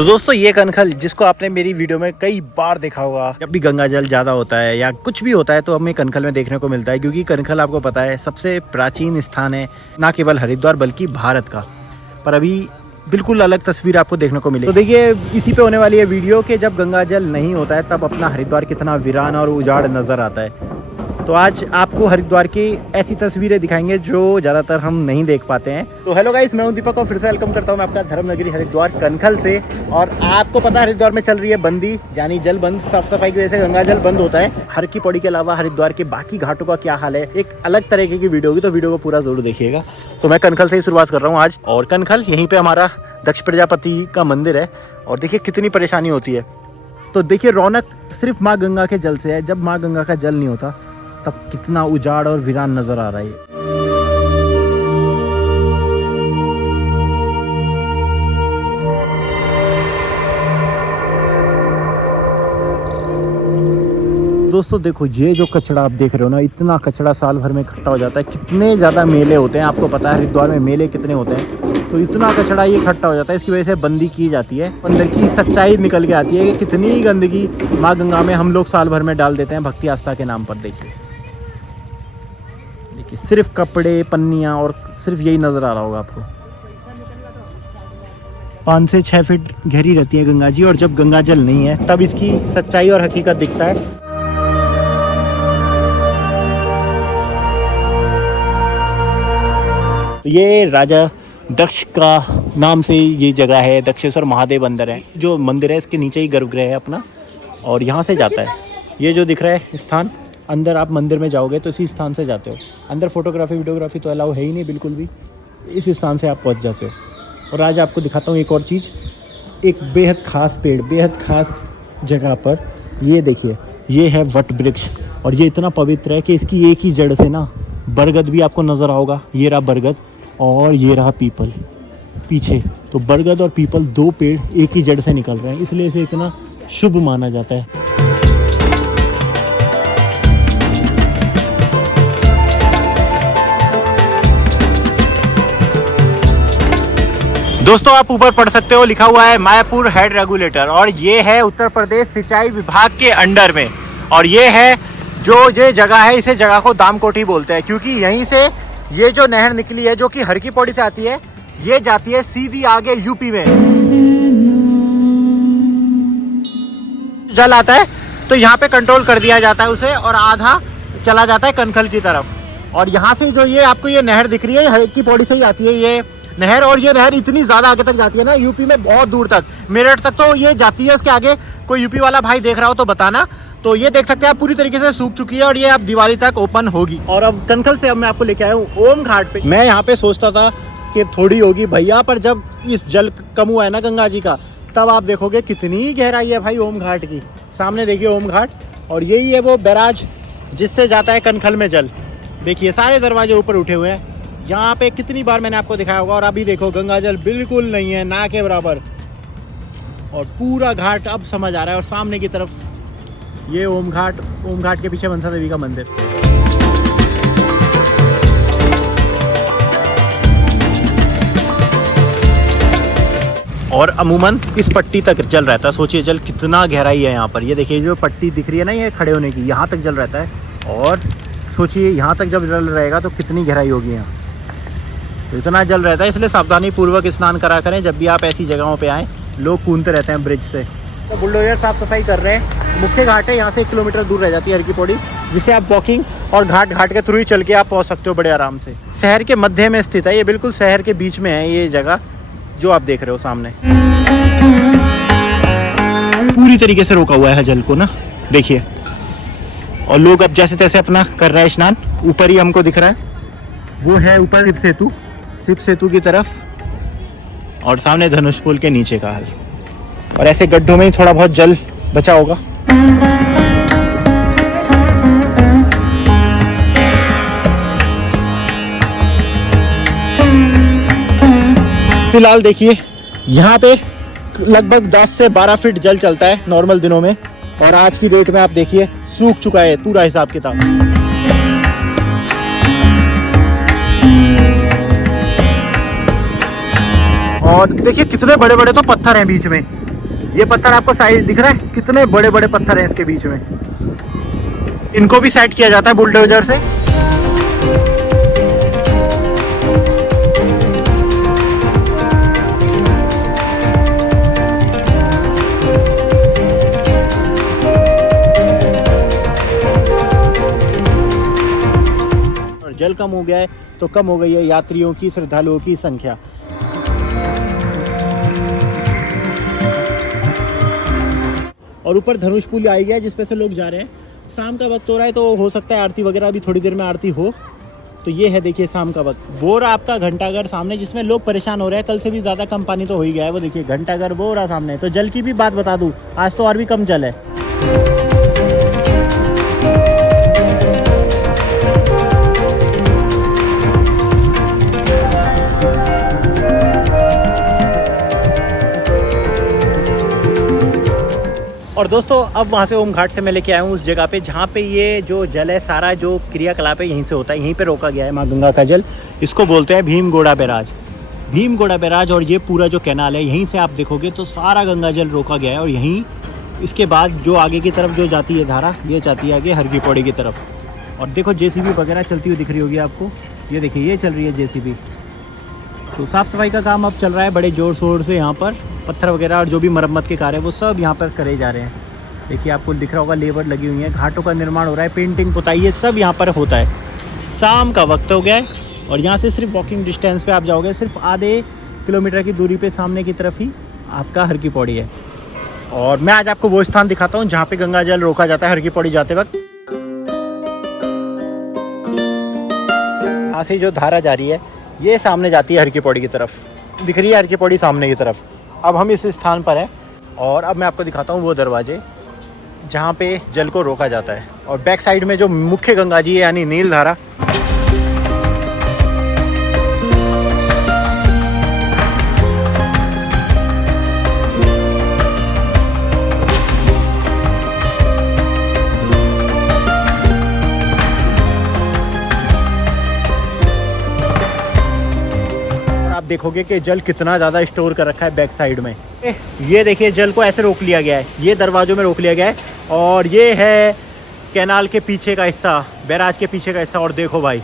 तो दोस्तों ये कनखल जिसको आपने मेरी वीडियो में कई बार देखा होगा, जब भी गंगा जल ज़्यादा होता है या कुछ भी होता है तो हमें कनखल में देखने को मिलता है, क्योंकि कनखल आपको पता है सबसे प्राचीन स्थान है ना केवल हरिद्वार बल्कि भारत का। पर अभी बिल्कुल अलग तस्वीर आपको देखने को मिलेगी। तो देखिए इसी पे होने वाली है वीडियो कि जब गंगा जल नहीं होता है तब अपना हरिद्वार कितना वीरान और उजाड़ नज़र आता है। तो आज आपको हरिद्वार की ऐसी तस्वीरें दिखाएंगे जो ज़्यादातर हम नहीं देख पाते हैं। तो हेलो गाइस, मैं हूं दीपक और फिर से वेलकम करता हूं मैं आपका धर्मनगरी हरिद्वार कनखल से। और आपको पता है हरिद्वार में चल रही है बंदी, यानी जल बंद। साफ सफाई की वजह से गंगा जल बंद होता है। हर की पौड़ी के अलावा हरिद्वार के बाकी घाटों का क्या हाल है, एक अलग तरीके की वीडियो होगी, तो वीडियो को पूरा जरूर देखिएगा। तो मैं कनखल से ही शुरुआत कर रहा हूँ आज। और कनखल यहीं पर हमारा दक्ष प्रजापति का मंदिर है। और देखिए कितनी परेशानी होती है। तो देखिए रौनक सिर्फ माँ गंगा के जल से है। जब माँ गंगा का जल नहीं होता तब कितना उजाड़ और वीरान नजर आ रहा है। दोस्तों देखो, ये जो कचरा आप देख रहे हो ना, इतना कचरा साल भर में इकट्ठा हो जाता है। कितने ज़्यादा मेले होते हैं, आपको पता है हरिद्वार में मेले कितने होते हैं। तो इतना कचरा ये इकट्ठा हो जाता है, इसकी वजह से बंदी की जाती है। अंदर की सच्चाई निकल के आती है कि कितनी गंदगी माँ गंगा में हम लोग साल भर में डाल देते हैं भक्ति आस्था के नाम पर। देखिए सिर्फ कपड़े, पन्नियाँ और सिर्फ यही नज़र आ रहा होगा आपको। 5 से 6 फीट गहरी रहती है गंगा जी, और जब गंगा जल नहीं है तब इसकी सच्चाई और हकीकत दिखता है। ये राजा दक्ष का नाम से ये जगह है। दक्षेश्वर महादेव अंदर है, जो मंदिर है इसके नीचे ही गर्भगृह है अपना, और यहाँ से जाता है। ये जो दिख रहा है स्थान, अंदर आप मंदिर में जाओगे तो इसी स्थान से जाते हो। अंदर फोटोग्राफी वीडियोग्राफी तो अलाउ है ही नहीं बिल्कुल भी, इस स्थान से आप पहुंच जाते हो। और आज आपको दिखाता हूँ एक और चीज़, एक बेहद ख़ास पेड़, बेहद ख़ास जगह पर। ये देखिए, ये है वट वृक्ष, और ये इतना पवित्र है कि इसकी एक ही जड़ से ना बरगद भी आपको नज़र आओगा। ये रहा बरगद और ये रहा पीपल पीछे। तो बरगद और पीपल 2 पेड़ एक ही जड़ से निकल रहे हैं, इसलिए इसे इतना शुभ माना जाता है। दोस्तों आप ऊपर पढ़ सकते हो, लिखा हुआ है मायापुर हेड रेगुलेटर, और ये है उत्तर प्रदेश सिंचाई विभाग के अंडर में। और ये है जो ये जगह है, इसे जगह को दामकोठी बोलते हैं, क्योंकि यहीं से ये जो नहर निकली है जो कि हर की पौड़ी से आती है, ये जाती है सीधी आगे यूपी में। जल आता है तो यहाँ पे कंट्रोल कर दिया जाता है उसे, और आधा चला जाता है कनखल की तरफ। और यहाँ से जो ये आपको ये नहर दिख रही है, हर की पौड़ी से ही आती है ये नहर। और ये नहर इतनी ज़्यादा आगे तक जाती है ना, यूपी में बहुत दूर तक, मेरठ तक तो ये जाती है। उसके आगे कोई यूपी वाला भाई देख रहा हो तो बताना। तो ये देख सकते हैं आप, पूरी तरीके से सूख चुकी है और ये अब दिवाली तक ओपन होगी। और अब कनखल से अब मैं आपको लेके आया हूँ ओम घाट पे। मैं यहाँ पे सोचता था कि थोड़ी होगी भैया, पर जब इस जल कम हुआ है ना गंगा जी का, तब आप देखोगे कितनी गहराई है भाई ओम घाट की। सामने देखिए ओम घाट, और यही है वो बैराज जिससे जाता है कनखल में जल। देखिए सारे दरवाजे ऊपर उठे हुए हैं। यहाँ पे कितनी बार मैंने आपको दिखाया होगा। और अभी देखो गंगा जल बिल्कुल नहीं है, ना के बराबर, और पूरा घाट अब समझ आ रहा है। और सामने की तरफ ये ओम घाट के पीछे मनसा देवी का मंदिर। और अमूमन इस पट्टी तक जल रहता है। सोचिए जल कितना गहराई है यहाँ पर। ये देखिए जो पट्टी दिख रही है ना, ये खड़े होने की, यहाँ तक जल रहता है। और सोचिए यहाँ तक जब जल रहेगा तो कितनी गहराई होगी यहाँ। तो इतना जल रहता है, इसलिए सावधानी पूर्वक स्नान करा करें जब भी आप ऐसी जगहों पे आएँ। लोग कूदते रहते हैं ब्रिज से। तो बुलडोजर साफ सफाई कर रहे हैं। मुख्य घाट है, यहाँ से 1 किलोमीटर दूर रह जाती है हर की पौड़ी, जिसे आप वॉकिंग और घाट के थ्रू ही चल के आप पहुँच सकते हो बड़े आराम से। शहर के मध्य में स्थित है ये, बिल्कुल शहर के बीच में है ये जगह जो आप देख रहे हो सामने। पूरी तरीके से रोका हुआ है जल को ना, देखिए। और लोग अब जैसे तैसे अपना कर रहा है स्नान। ऊपर ही हमको दिख रहा है वो है ऊपर शिव सेतु की तरफ, और सामने धनुष पुल के नीचे का हाल। और ऐसे गड्ढों में ही थोड़ा बहुत जल बचा होगा। फिलहाल देखिए यहाँ पे लगभग 10 से 12 फीट जल चलता है नॉर्मल दिनों में, और आज की डेट में आप देखिए सूख चुका है पूरा हिसाब किताब। और देखिए कितने बड़े बड़े तो पत्थर हैं बीच में। ये पत्थर आपको साइड दिख रहा है, कितने बड़े बड़े पत्थर हैं इसके बीच में। इनको भी सेट किया जाता है बुलडोजर से। और जल कम हो गया है तो कम हो गई है यात्रियों की, श्रद्धालुओं की संख्या। और ऊपर धनुष पुल आ गया है जिस पे से लोग जा रहे हैं। शाम का वक्त हो रहा है तो हो सकता है आरती वगैरह भी थोड़ी देर में आरती हो। तो ये है देखिए शाम का वक्त। वो रहा आपका घंटाघर सामने जिसमें लोग परेशान हो रहे हैं, कल से भी ज़्यादा कम पानी तो हो ही गया है। वो देखिए घंटाघर वो रहा सामने। तो जल की भी बात बता दूँ, आज तो और भी कम जल है। और दोस्तों अब वहाँ से ओम घाट से मैं लेके आया हूँ उस जगह पे जहाँ पे ये जो जल है, सारा जो क्रियाकलाप है यहीं से होता है, यहीं पे रोका गया है माँ गंगा का जल। इसको बोलते हैं भीमगोड़ा बैराज। भीमगोड़ा बैराज और ये पूरा जो कैनाल है, यहीं से आप देखोगे तो सारा गंगा जल रोका गया है। और यहीं इसके बाद जो आगे की तरफ जो जाती है धारा, ये जाती है आगे हर की पौड़ी की तरफ। और देखो JCB वगैरह चलती हुई दिख रही होगी आपको, ये देखिए ये चल रही है JCB। तो साफ़ सफाई का काम अब चल रहा है बड़े ज़ोर शोर से। यहाँ पर पत्थर वगैरह और जो भी मरम्मत के कार्य है वो सब यहाँ पर करे जा रहे हैं। देखिए आपको दिख रहा होगा लेबर लगी हुई है, घाटों का निर्माण हो रहा है, पेंटिंग पुताई ये सब यहाँ पर होता है। शाम का वक्त हो गया है और यहाँ से सिर्फ वॉकिंग डिस्टेंस पे आप जाओगे, सिर्फ आधे किलोमीटर की दूरी पे सामने की तरफ ही आपका हर की पौड़ी है। और मैं आज आपको वो स्थान दिखाता हूँ जहाँ पे गंगा जल रोका जाता है हर की पौड़ी जाते वक्त। यहाँ से जो धारा जा रही है ये सामने जाती है हर की पौड़ी की तरफ, दिख रही है हर की पौड़ी सामने की तरफ। अब हम इस स्थान पर हैं और अब मैं आपको दिखाता हूँ वो दरवाजे जहाँ पे जल को रोका जाता है। और बैक साइड में जो मुख्य गंगा जी है यानी नील धारा, देखोगे कि जल कितना ज़्यादा स्टोर कर रखा है बैक साइड में। ये देखिए जल को ऐसे रोक लिया गया है, ये दरवाजों में रोक लिया गया है। और ये है कैनाल के पीछे का हिस्सा, बैराज के पीछे का हिस्सा। और देखो भाई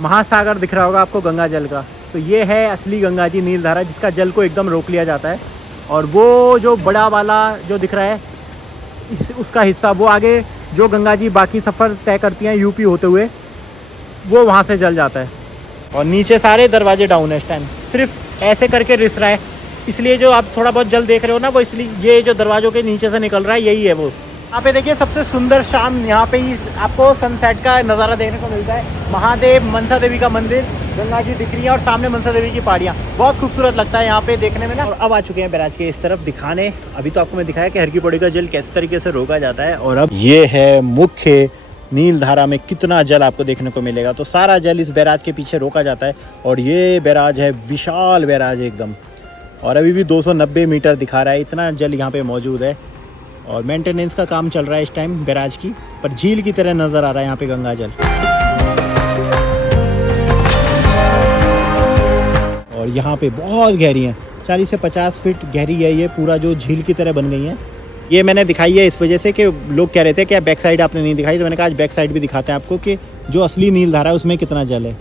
महासागर दिख रहा होगा आपको गंगा जल का। तो ये है असली गंगा जी नील धारा जिसका जल को एकदम रोक लिया जाता है। और वो जो बड़ा वाला जो दिख रहा है उसका हिस्सा, वो आगे जो गंगा जी बाकी सफ़र तय करती हैं यूपी होते हुए, वो वहाँ से जल जाता है। और नीचे सारे दरवाजे डाउन है इस टाइम, सिर्फ ऐसे करके रिस रहा है। इसलिए जो आप थोड़ा बहुत जल देख रहे हो ना, वो इसलिए ये जो दरवाजों के नीचे से निकल रहा है यही है वो। यहाँ पे देखिए सबसे सुंदर शाम यहाँ पे ही आपको सनसेट का नज़ारा देखने को मिलता है। महादेव मनसा देवी का मंदिर, गंगा जी दिख रही है और सामने मनसा देवी की पहाड़ियाँ, बहुत खूबसूरत लगता है यहाँ पे देखने में ना। और अब आ चुके हैं बैराज के इस तरफ दिखाने। अभी तो आपको मैं दिखाया कि हर की पौड़ी का जल किस तरीके से रोका जाता है। और अब ये है मुख्य नील धारा में कितना जल आपको देखने को मिलेगा। तो सारा जल इस बैराज के पीछे रोका जाता है। और ये बैराज है विशाल बैराज एकदम, और अभी भी 290 मीटर दिखा रहा है, इतना जल यहाँ पे मौजूद है। और मेंटेनेंस का काम चल रहा है इस टाइम बैराज की, पर झील की तरह नज़र आ रहा है यहाँ पे गंगा जल। और यहाँ पे बहुत गहरी है, 40 से 50 फीट गहरी है ये, पूरा जो झील की तरह बन गई है। ये मैंने दिखाई है इस वजह से कि लोग कह रहे थे कि बैक साइड आपने नहीं दिखाई, तो मैंने कहा आज बैक साइड भी दिखाते हैं आपको कि जो असली नील धारा है उसमें कितना जल है।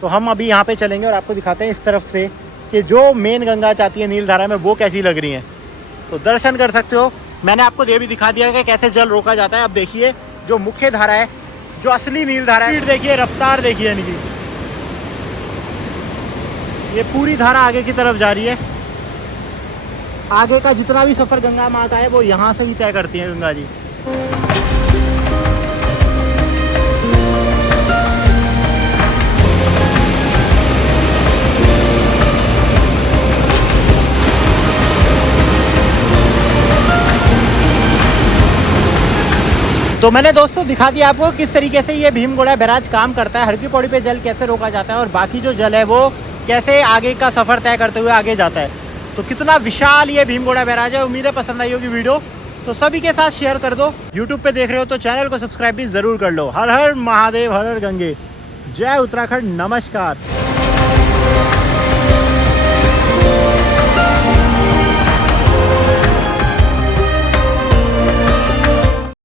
तो हम अभी यहाँ पे चलेंगे और आपको दिखाते हैं इस तरफ से कि जो मेन गंगा जाती है नील धारा में वो कैसी लग रही है। तो दर्शन कर सकते हो। मैंने आपको ये भी दिखा दिया है कि कैसे जल रोका जाता है। अब देखिए जो मुख्य धारा है, जो असली नील धारा है, देखिए रफ्तार देखिए इनकी, ये पूरी धारा आगे की तरफ जा रही है। आगे का जितना भी सफ़र गंगा माँ का है वो यहाँ से ही तय करती है गंगा जी। तो मैंने दोस्तों दिखा दिया आपको किस तरीके से ये भीमगोड़ा बैराज काम करता है, हर की पौड़ी पे जल कैसे रोका जाता है और बाकी जो जल है वो कैसे आगे का सफ़र तय करते हुए आगे जाता है। तो कितना विशाल ये भीमगोड़ा बैराज है। उम्मीद है पसंद आई होगी वीडियो। तो सभी के साथ शेयर कर दो। यूट्यूब पे देख रहे हो तो चैनल को सब्सक्राइब भी जरूर कर लो। हर हर महादेव, हर हर गंगे, जय उत्तराखंड, नमस्कार।